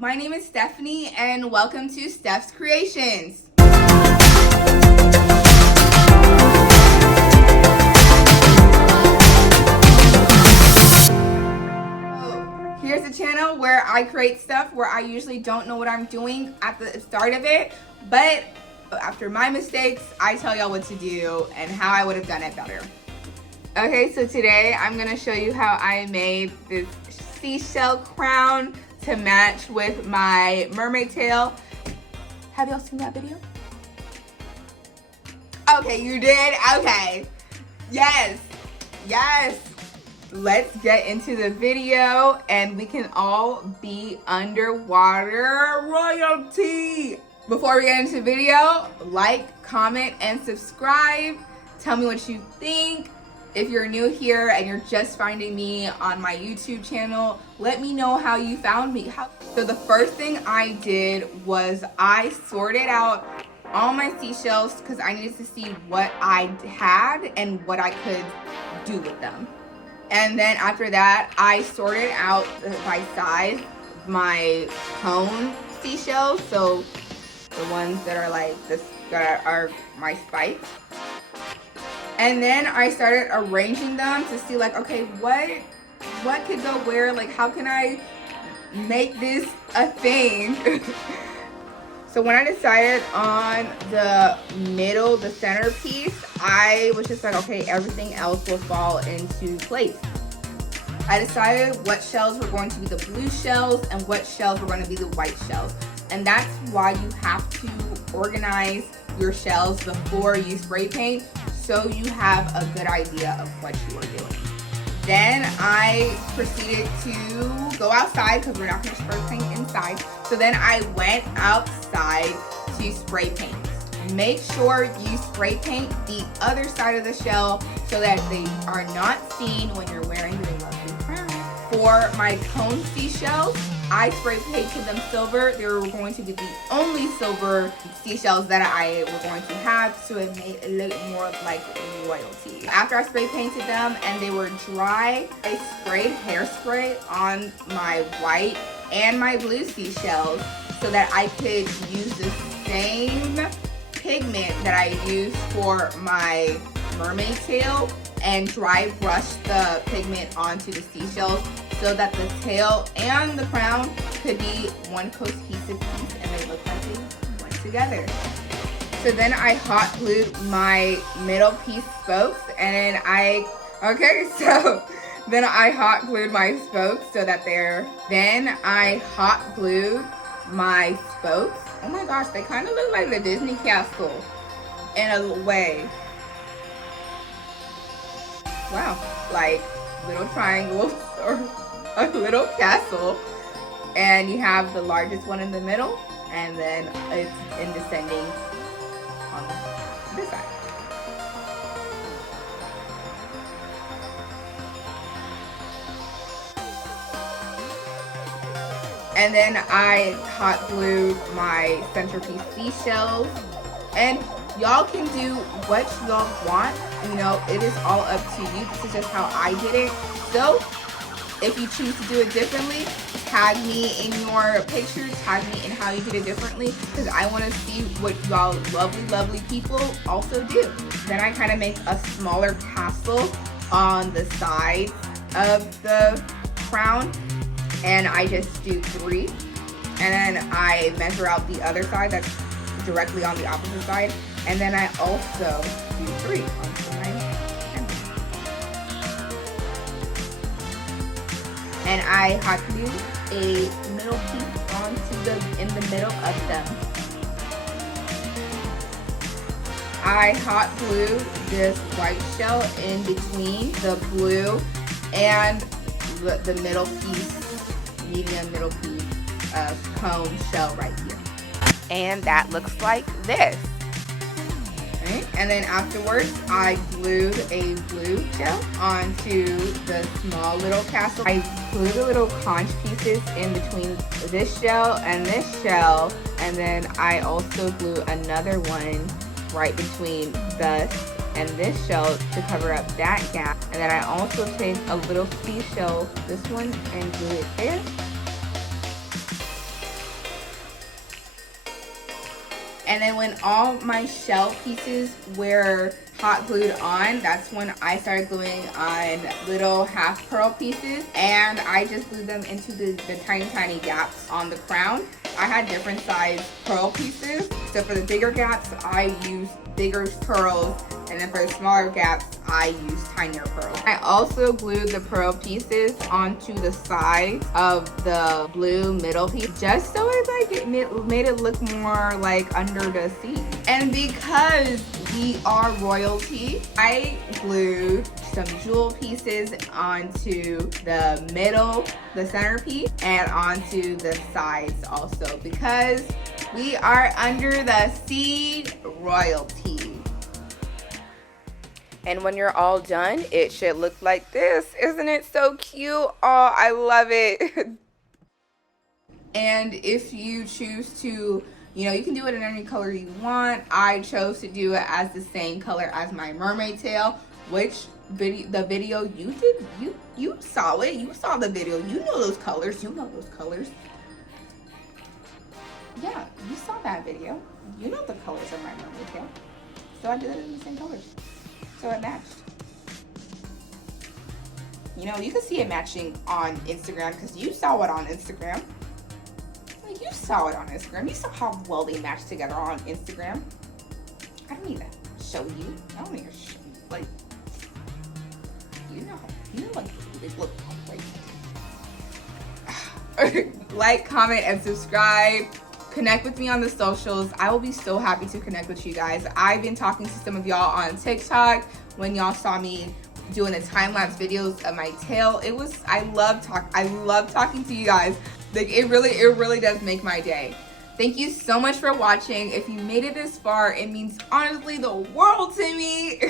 My name is Stephanie and welcome to Steph's Creations. Here's a channel where I create stuff where I usually don't know what I'm doing at the start of it, but after my mistakes, I tell y'all what to do and how I would have done it better. Okay, so today I'm gonna show you how I made this seashell crown to match with my mermaid tail. Have y'all seen that video? Okay, you did? Okay. Yes. Let's get into the video and we can all be underwater royalty. Before we get into the video, like, comment, and subscribe. Tell me what you think. If you're new here and you're just finding me on my YouTube channel, let me know how you found me. So the first thing I did was I sorted out all my seashells because I needed to see what I had and what I could do with them. And then after that, I sorted out by size my cone seashells. So the ones that are like this, that are my spikes. And then I started arranging them to see like, okay, what could go where? Like, how can I make this a thing? So when I decided on the middle, the centerpiece, I was just like, okay, everything else will fall into place. I decided what shells were going to be the blue shells and what shells were going to be the white shells. And that's why you have to organize your shells before you spray paint, so you have a good idea of what you are doing. Then I proceeded to go outside because we're not going to spray paint inside. So then I went outside to spray paint. Make sure you spray paint the other side of the shell so that they are not seen when you're wearing your lovely crown. For my cone seashells, I spray painted them silver. They were going to be the only silver seashells that I were going to have, so it made it look more like royalty. After I spray painted them and they were dry, I sprayed hairspray on my white and my blue seashells so that I could use the same pigment that I used for my mermaid tail and dry brush the pigment onto the seashells so that the tail and the crown could be one cohesive piece and they look like they went together. So then I hot glued my middle piece spokes and then I hot glued my spokes so that then I hot glued my spokes. Oh my gosh, they kind of look like the Disney castle in a way. Wow, like little triangles or a little castle, and you have the largest one in the middle, and then it's in descending on this side. And then I hot glued my centerpiece seashells, and y'all can do what y'all want. You know, it is all up to you. This is just how I did it. So if you choose to do it differently, tag me in your pictures, tag me in how you did it differently, because I want to see what y'all lovely people also do. Then I kind of make a smaller castle on the sides of the crown, and I just do 3. And then I measure out the other side that's directly on the opposite side, and then I also do 3 onto my hand. And I hot glue a middle piece in the middle of them. I hot glue this white shell in between the blue and the middle piece, medium middle piece of cone shell right here. And that looks like this. Right? And then afterwards, I glued a blue shell onto the small little castle. I glued the little conch pieces in between this shell, and then I also glue another one right between this and this shell to cover up that gap. And then I also take a little seashell, this one, and glue it there. And then when all my shell pieces were hot glued on, that's when I started gluing on little half pearl pieces, and I just glued them into the tiny gaps on the crown. I had different size pearl pieces, so for the bigger gaps I used bigger pearls, and then for the smaller gaps I used tinier pearls. I also glued the pearl pieces onto the sides of the blue middle piece, just so it made it look more like under the sea. And because we are royalty, I glued some jewel pieces onto the middle, the centerpiece, and onto the sides also, because we are under the sea royalty. And when you're all done, it should look like this. Isn't it so cute? Oh, I love it. And if you choose to, you can do it in any color you want. I chose to do it as the same color as my mermaid tail, which the video you did, you saw it. You saw the video. You know those colors. Yeah, you saw that video. You know the colors of my mermaid tail. So I did it in the same colors. So it matched. You can see it matching on Instagram because you saw it on Instagram. Like, you saw it on Instagram. You saw how well they match together on Instagram. I don't need to show you. I don't need to show you. Like, like, they look great. Like, comment, and subscribe. Connect with me on the socials. I will be so happy to connect with you guys. I've been talking to some of y'all on TikTok when y'all saw me doing the time-lapse videos of my tail. I love talking to you guys. Like, it really does make my day. Thank you so much for watching. If you made it this far, it means honestly the world to me.